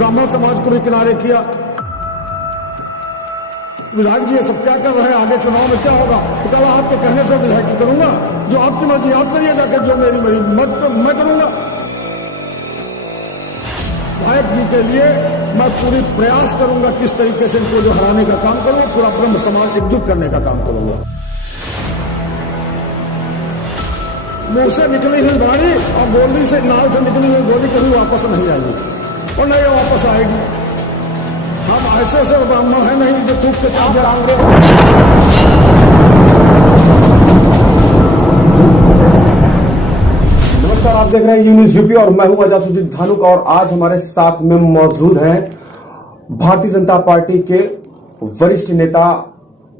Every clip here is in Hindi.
ब्राह्मण समाज को भी किनारे किया। विधायक जी ये सब क्या कर रहे हैं, आगे चुनाव में क्या होगा, तो कल आपके कहने से विधायकी करूंगा, जो आपकी मर्जी आप करिए जाकर, जो मेरी मत मैं करूंगा। विधायक जी के लिए मैं पूरी प्रयास करूंगा किस तरीके से इनको जो हराने का काम करूंगा, पूरा ब्रह्म समाज एकजुट करने का काम करूंगा। मुंह से निकली हुई वाणी और गोली से नाल से निकली हुई गोली कभी वापस नहीं आएगी और नहीं वापस आएगी। हम ऐसे से ब्राह्मण है नहीं जो थूक के चल जाएंगे। नमस्कार, आप देख रहे हैं यूनिस यूपी और मैं हूं अजय धानुक और आज हमारे साथ में मौजूद हैं भारतीय जनता पार्टी के वरिष्ठ नेता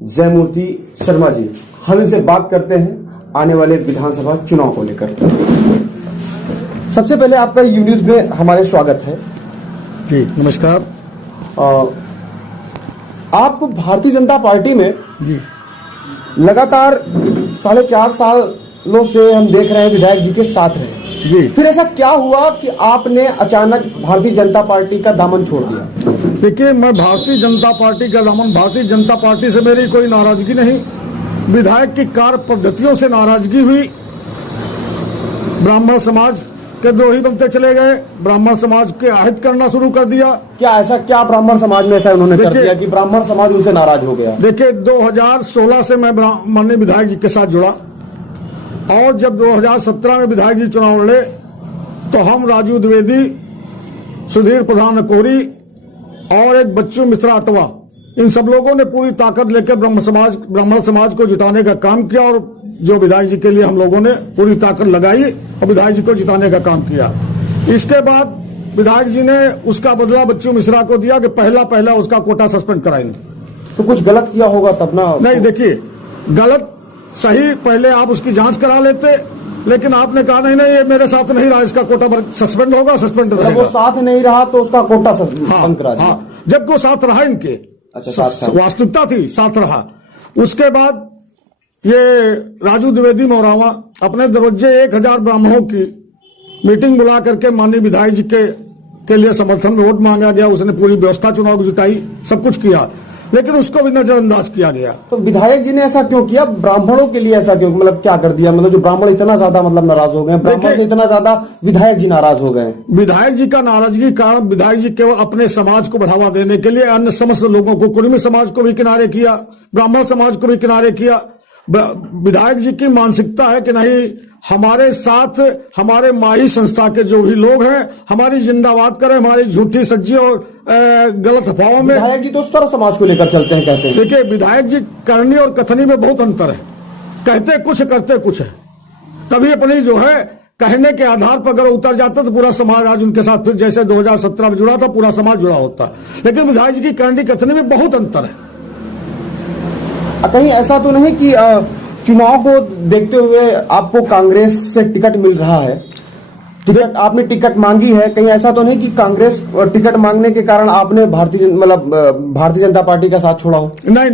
जयमूर्ति शर्मा जी। हम इनसे बात करते हैं आने वाले विधानसभा चुनाव को लेकर। सबसे पहले आपका यूनिस में हमारे स्वागत है जी। नमस्कार। आप भारतीय जनता पार्टी में जी लगातार 4.5 सालों से हम देख रहे हैं विधायक जी के साथ रहे जी। फिर ऐसा क्या हुआ कि आपने अचानक भारतीय जनता पार्टी का दामन छोड़ दिया? देखिए, मैं भारतीय जनता पार्टी का दामन, भारतीय जनता पार्टी से मेरी कोई नाराजगी नहीं, विधायक की कार्य पद्धतियों से नाराजगी हुई। ब्राह्मण समाज के द्रोही बनते चले गए, ब्राह्मण समाज के आहित करना शुरू कर दिया। क्या ऐसा क्या ब्राह्मण समाज में ऐसा उन्होंने कर दिया कि ब्राह्मण समाज उनसे नाराज हो गया? देखिए, 2016 से मैं माननीय विधायक जी के साथ जुड़ा और जब 2017 में विधायक जी चुनाव लड़े तो हम राजू द्विवेदी, सुधीर प्रधान कोरी और एक बच्चू मिश्रा अटवा, इन सब लोगों ने पूरी ताकत लेकर ब्राह्मण समाज को जुटाने का काम किया और जो विधायक जी के लिए हम लोगों ने पूरी ताकत लगाई और विधायक जी को जिताने का काम किया। इसके बाद विधायक जी ने उसका बदला बच्चू मिश्रा को दिया कि पहला उसका कोटा सस्पेंड कराएंगे। तो कुछ गलत किया होगा तब ना? नहीं, देखिए, गलत सही पहले आप उसकी जांच करा लेते, लेकिन आपने कहा नहीं ये मेरे साथ नहीं रहा, इसका कोटा सस्पेंड होगा, सस्पेंड रहेगा। वो साथ नहीं रहा तो उसका कोटा सस्पेंड करा दिया। जबकि वो साथ रहा, इनके वास्तविकता थी, साथ रहा। उसके बाद ये राजू द्विवेदी मौरावा अपने दरवाजे 1000 ब्राह्मणों की मीटिंग बुला करके माननीय विधायक जी के लिए समर्थन में वोट मांगा गया। उसने पूरी व्यवस्था चुनाव की जुटाई, सब कुछ किया, लेकिन उसको भी नजरअंदाज किया गया। तो विधायक जी ने ऐसा क्यों किया? ब्राह्मणों के लिए ऐसा क्यों, मतलब क्या कर दिया? मतलब जो ब्राह्मण इतना ज्यादा नाराज हो गए, ब्राह्मण से इतना ज्यादा विधायक जी नाराज हो गए। विधायक जी का नाराजगी कारण विधायक जी केवल अपने समाज को बढ़ावा देने के लिए अन्य समस्त लोगों को, कुर्मी समाज को भी किनारे किया, ब्राह्मण समाज को भी किनारे किया। विधायक जी की मानसिकता है कि नहीं, हमारे साथ हमारे माही संस्था के जो भी लोग हैं हमारी जिंदाबाद करें, हमारी झूठी सज्जी और गलत अफवाहों में। विधायक जी तो सर्व समाज को लेकर चलते हैं, कहते हैं। देखिए, विधायक जी करनी और कथनी में बहुत अंतर है, कहते कुछ करते कुछ है। कभी अपनी जो है कहने के आधार पर अगर उतर जाता तो पूरा समाज आज उनके साथ, फिर जैसे 2017 में जुड़ा था पूरा समाज जुड़ा होता, लेकिन विधायक जी की करनी कथनी में बहुत अंतर है। कहीं ऐसा तो नहीं कि चुनाव को देखते हुए आपको कांग्रेस से टिकट मिल रहा है, आपने टिकट मांगी है, कहीं ऐसा तो नहीं कि कांग्रेस टिकट मांगने के कारण आपने भारतीय जनता पार्टी का साथ छोड़ा हो? नहीं,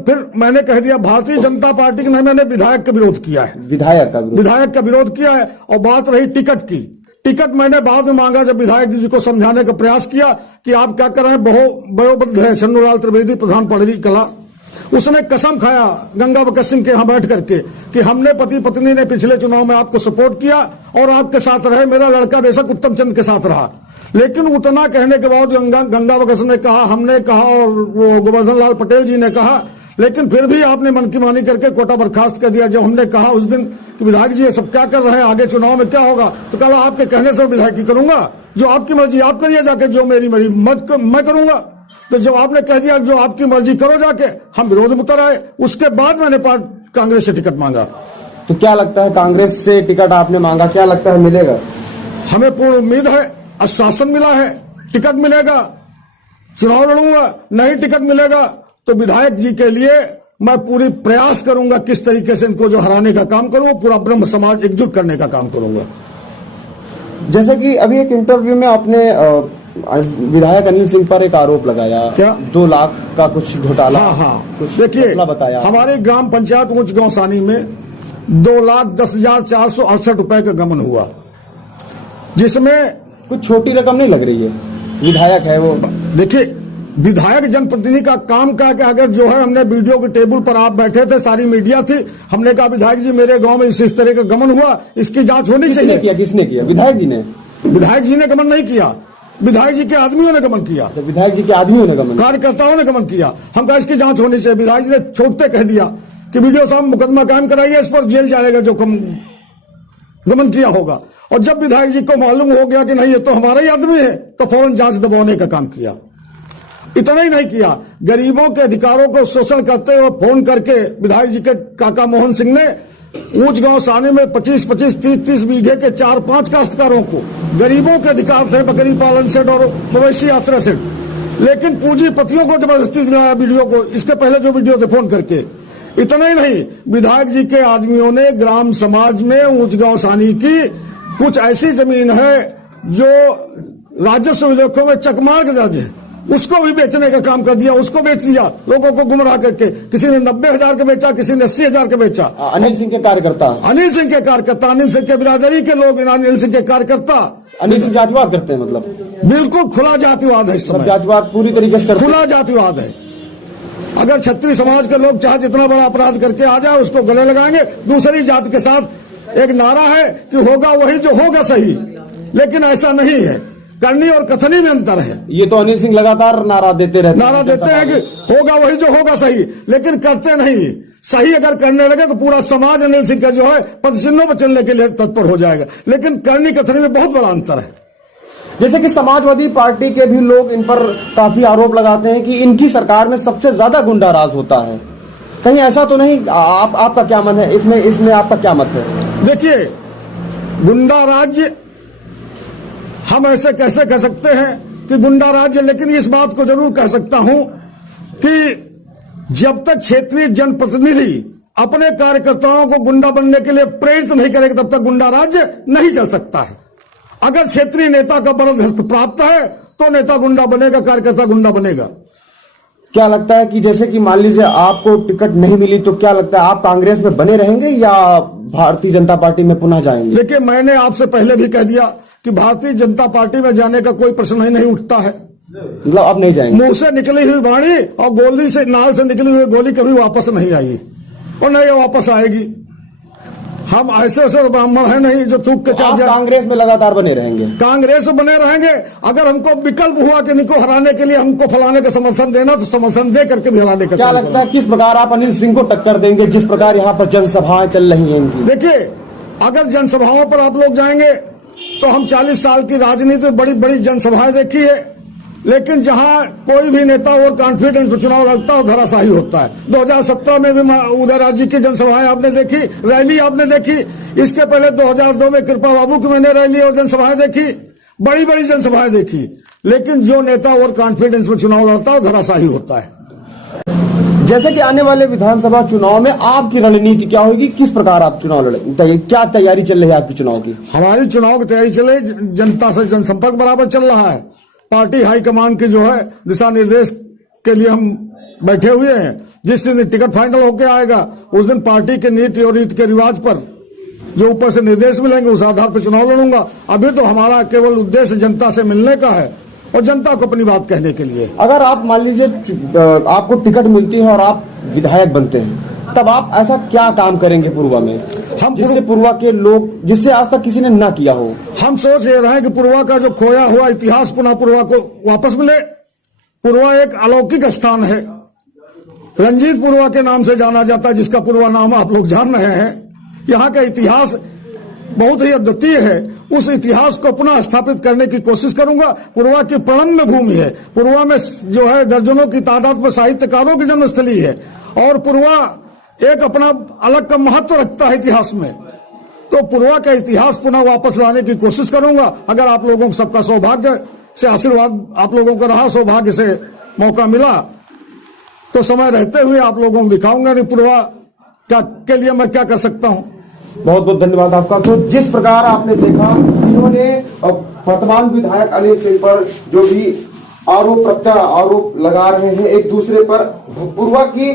फिर मैंने कह दिया भारतीय जनता पार्टी का नहीं, मैंने विधायक का विरोध किया है, विधायक का विरोध किया है। और बात रही टिकट की, टिकट मैंने बाद में मांगा जब विधायक जी को समझाने का प्रयास किया कि आप क्या कर रहे हैं, वयोवृद्ध है छन्नूलाल त्रिवेदी, प्रधान पढ़ी कला, उसने कसम खाया गंगा बकत सिंह के यहां बैठ करके कि हमने पति पत्नी ने पिछले चुनाव में आपको सपोर्ट किया और आपके साथ रहे, मेरा लड़का बेशक उत्तम चंद के साथ रहा, लेकिन उतना कहने के बाद गंगा बकत सिंह ने कहा, हमने कहा और वो गोवर्धन लाल पटेल जी ने कहा, लेकिन फिर भी आपने मन की मानी करके कोटा बर्खास्त कर दिया। जब हमने कहा उस दिन कि विधायक जी ये सब क्या कर रहे हैं, आगे चुनाव में क्या होगा, तो कहा आपके कहने से विधायकी करूंगा, जो आपकी मर्जी आप करिए जाके, जो मेरी मत मैं करूंगा। तो जब आपने कह दिया जो आपकी मर्जी करो जाके, हम विरोध में उतर आए। उसके बाद मैंने कांग्रेस से टिकट मांगा। तो क्या लगता है, कांग्रेस से टिकट आपने मांगा, क्या लगता है मिलेगा? हमें पूर्ण उम्मीद है, आश्वासन मिला है, टिकट मिलेगा, चुनाव लड़ूंगा। नहीं टिकट मिलेगा तो विधायक जी के लिए मैं पूरी प्रयास करूंगा किस तरीके से इनको जो हराने का काम करूंगा, पूरा ब्रह्म समाज एकजुट करने का काम करूंगा। जैसे कि अभी एक इंटरव्यू में आपने विधायक अनिल सिंह पर एक आरोप लगाया, क्या 2 लाख का कुछ घोटाला? कुछ देखिए, बताया। हमारी ग्राम पंचायत ऊंच गांव सानी में 2,10,468 रुपए का गमन हुआ, जिसमें कुछ छोटी रकम नहीं लग रही है। विधायक है वो। देखिए, विधायक जनप्रतिनिधि का काम क्या कि अगर जो है हमने वीडियो के टेबल पर आप बैठे थे, सारी मीडिया थी, हमने कहा विधायक जी मेरे गांव में इस तरह का गमन हुआ, इसकी जांच होनी चाहिए। किसने किया? विधायक जी ने? विधायक जी ने गमन नहीं किया, विधायक जी के आदमियों ने गमन किया। विधायक जी के आदमियों ने गमन, कार्यकर्ताओं ने गमन किया। हम कहा इसकी जांच होनी चाहिए। विधायक जी ने छोड़ते कह दिया कि वीडियो साहब मुकदमा कायम कराइए, इस पर जेल जाएगा जो गमन किया होगा। और जब विधायक जी को मालूम हो गया कि नहीं ये तो हमारा ही आदमी है, तो फौरन जांच दबाने का काम किया। इतना ही नहीं किया, गरीबों के अधिकारों को शोषण करते हुए फोन करके विधायक जी के काका मोहन सिंह ने ऊंच गांव सानी में 25-25, 30-30 बीघे के 4-5 काश्तकारों को, गरीबों के अधिकार थे बकरी पालन से और मवेशी आश्रय से, लेकिन पूंजीपतियों को जबरदस्ती दिलाया वीडियो को, इसके पहले जो वीडियो थे फोन करके। इतना ही नहीं, विधायक जी के आदमियों ने ग्राम समाज में ऊंच गांव सानी की कुछ ऐसी जमीन है जो राजस्व विधेयकों में चकमार्ग दर्ज है, उसको भी बेचने का काम कर दिया, उसको बेच दिया लोगों को गुमराह करके। किसी ने 90,000 का बेचा, किसी ने 80,000 का बेचा। अनिल सिंह के कार्यकर्ता, अनिल सिंह के कार्यकर्ता, अनिल सिंह के बिरादरी के लोग, अनिल सिंह के कार्यकर्ता। अनिल सिंह जातिवाद करते हैं, मतलब बिल्कुल खुला जातिवाद है इस समय, जातिवाद पूरी तरीके से खुला जातिवाद है। अगर क्षत्रिय समाज के लोग चाहे जितना बड़ा अपराध करके आ जाए उसको गले लगाएंगे। दूसरी जाति के साथ एक नारा है कि होगा वही जो होगा सही, लेकिन ऐसा नहीं है, करनी और कथनी में अंतर है। ये तो अनिल सिंह लगातार नारा देते हैं कि होगा वही जो होगा सही, लेकिन करते नहीं। सही अगर करने लगे तो पूरा समाज अनिल सिंह का जो है पदचिन्हों पर चलने के लिए तत्पर हो जाएगा, लेकिन करनी कथनी में बहुत बड़ा अंतर है। जैसे कि समाजवादी पार्टी के भी लोग इन पर काफी आरोप लगाते हैं कि इनकी सरकार में सबसे ज्यादा गुंडा राज होता है, कहीं ऐसा तो नहीं? आपका क्या मन है इसमें आपका क्या मत है? देखिए, गुंडा राज्य हम ऐसे कैसे कह सकते हैं कि गुंडा राज्य, लेकिन इस बात को जरूर कह सकता हूं कि जब तक क्षेत्रीय जनप्रतिनिधि अपने कार्यकर्ताओं को गुंडा बनने के लिए प्रेरित नहीं करेगा तब तक गुंडा राज्य नहीं चल सकता है। अगर क्षेत्रीय नेता का बरदस्त प्राप्त है तो नेता गुंडा बनेगा, कार्यकर्ता गुंडा बनेगा। क्या लगता है कि जैसे कि मान लीजिए आपको टिकट नहीं मिली तो क्या लगता है आप कांग्रेस में बने रहेंगे या भारतीय जनता पार्टी में पुनः जाएंगे? देखिए, मैंने आपसे पहले भी कह दिया कि भारतीय जनता पार्टी में जाने का कोई प्रश्न ही नहीं उठता है। मतलब अब नहीं जाएंगे? मुंह से निकली हुई वाणी और गोली से, नाल से निकली हुई गोली कभी वापस नहीं आई और नहीं वापस आएगी। हम ऐसे ब्राह्मण है नहीं जो थूक के चाह जाए। कांग्रेस में लगातार बने रहेंगे? कांग्रेस में बने रहेंगे। अगर हमको विकल्प हुआ कि इनको हराने के लिए हमको फलाने का समर्थन देना तो समर्थन दे करके भी हराने का। क्या लगता है किस प्रकार आप अनिल सिंह को टक्कर देंगे जिस प्रकार यहाँ पर जनसभाएं चल रही हैं इनकी? देखिए, अगर जनसभाओं पर आप लोग जाएंगे तो हम 40 साल की राजनीति में बड़ी बड़ी जनसभाएं देखी है, लेकिन जहां कोई भी नेता और कॉन्फिडेंस में चुनाव लड़ता है धराशाही होता है। 2017 में भी उदयराज जी की जनसभाएं आपने देखी, रैली आपने देखी। इसके पहले 2002 में कृपा बाबू की मैंने रैली और जनसभाएं देखी, बड़ी बड़ी जनसभाएं देखी, लेकिन जो नेता और कॉन्फिडेंस में चुनाव लड़ता है धराशाही होता है। जैसे कि आने वाले विधानसभा चुनाव में आपकी रणनीति क्या होगी, किस प्रकार आप चुनाव लड़ेंगे, क्या तैयारी चल रही है आपकी चुनाव की? हमारी चुनाव की तैयारी चल रही, जनता से जनसंपर्क बराबर चल रहा है। पार्टी हाईकमान की जो है दिशा निर्देश के लिए हम बैठे हुए हैं। जिस दिन टिकट फाइनल होकर आएगा उस दिन पार्टी के नीति और रीति के रिवाज पर जो ऊपर से निर्देश मिलेंगे उस आधार पर चुनाव लड़ूंगा। अभी तो हमारा केवल उद्देश्य जनता से मिलने का है और जनता को अपनी बात कहने के लिए। अगर आप मान लीजिए आपको टिकट मिलती है और आप विधायक बनते हैं तब आप ऐसा क्या काम करेंगे पूर्वा में जिससे पूर्वा के लोग, जिससे आज तक किसी ने ना किया हो? हम सोच रहे हैं कि पूर्वा का जो खोया हुआ इतिहास पुनः पूर्वा को वापस मिले। पूर्वा एक अलौकिक स्थान है, रंजीत पूर्वा के नाम से जाना जाता है, जिसका पूर्वा नाम आप लोग जान रहे हैं। यहाँ का इतिहास बहुत ही अद्वितीय है। उस इतिहास को पुनः स्थापित करने की कोशिश करूंगा। पूर्वा की प्रणम्य भूमि है। पूर्वा में जो है दर्जनों की तादाद में साहित्यकारों की जन्मस्थली है और पूर्वा एक अपना अलग का महत्व रखता है इतिहास में। तो पूर्वा का इतिहास पुनः वापस लाने की कोशिश करूंगा। अगर आप लोगों को सबका सौभाग्य से आशीर्वाद आप लोगों को रहा, सौभाग्य से मौका मिला तो समय रहते हुए आप लोगों को दिखाऊंगा कि पूर्वा के लिए मैं क्या कर सकता हूं। बहुत बहुत धन्यवाद आपका। तो जिस प्रकार आपने देखा इन्होंने वर्तमान विधायक अनिल सिंह पर जो भी आरोप प्रत्यारोप लगा रहे हैं एक दूसरे पर, पूर्वा की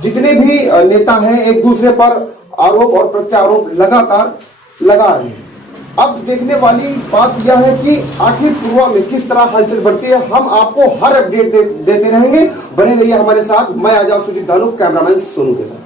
जितने भी नेता हैं एक दूसरे पर आरोप और प्रत्यारोप लगातार लगा रहे हैं। अब देखने वाली बात यह है कि आखिर पूर्वा में किस तरह हलचल बढ़ती है। हम आपको हर अपडेट देते रहेंगे। बने रहिए हमारे साथ। मैं आजाद सुजीत धानु, कैमरामैन सोनू के साथ।